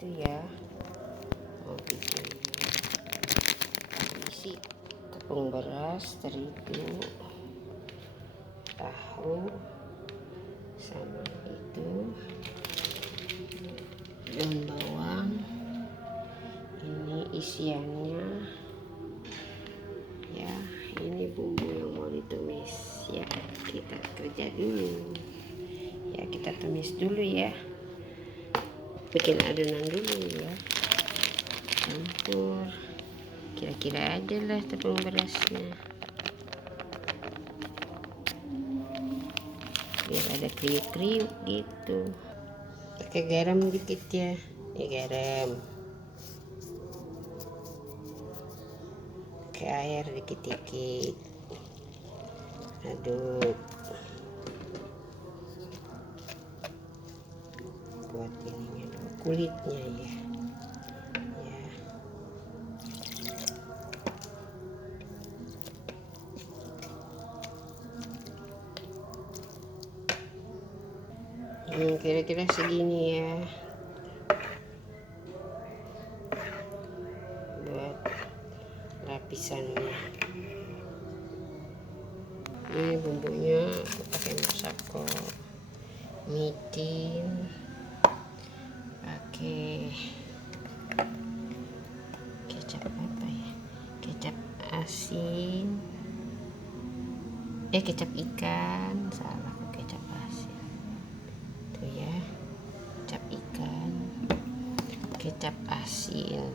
itu ya, mau bikin isi tepung beras, terigu, tahu, sama itu daun bawang. Ini isiannya ya, ini bumbu yang mau ditumis ya. Kita kerja dulu ya, kita tumis dulu ya, bikin adonan dulu ya, campur kira-kira aja lah tepung berasnya biar ada kriuk-kriuk gitu. Pakai garam dikit ya, garam, pakai air dikit-dikit, aduk buat ininya dulu, kulitnya ya. Kira-kira segini ya buat lapisannya. Ini bumbunya aku pakai masako, micin, pakai kecap apa ya, kecap asin, kecap ikan, salah, kecap asin tuh ya, kecap ikan, kecap asin,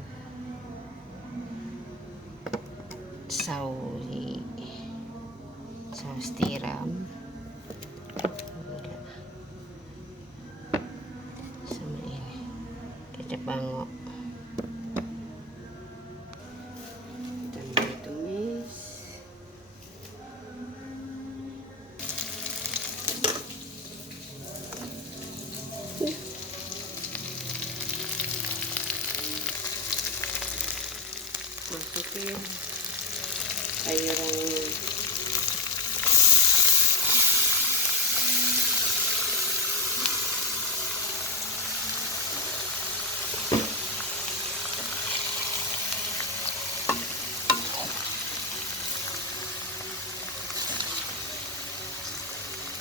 saus tiram, sama ini kecap bangok. Kita mulai tumis. Masukin sayurannya.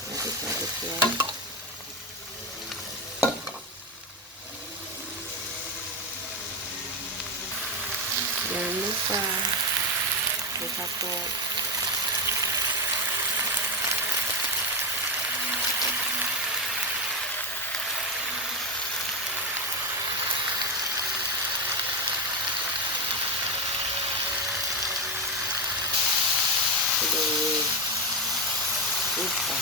Aduk-aduk ya. Jangan lupa masako. Lupa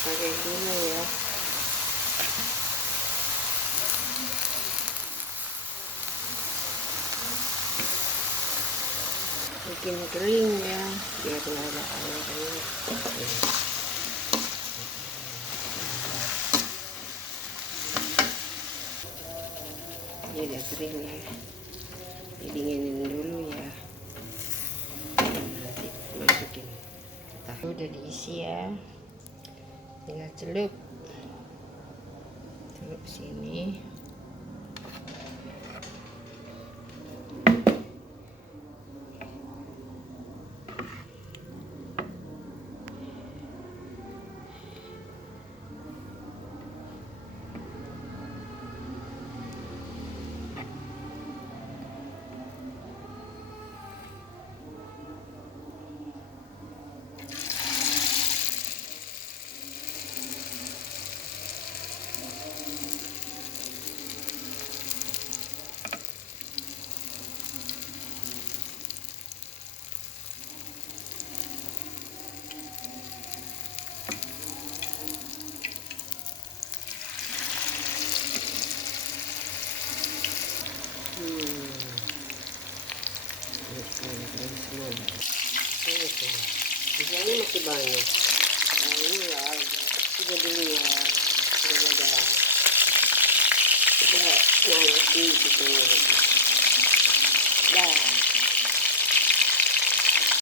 pakai gula ya. Bikin kering ya, biar nggak ada airnya. Ini udah kering ya, didinginin dulu ya. Nanti masukin tahu, udah diisi ya, tinggal celup sini. Ikannya masih banyak. Nah, ini ya, sudah dulu ya, sudah ada, sudah nanti gitu. Dah.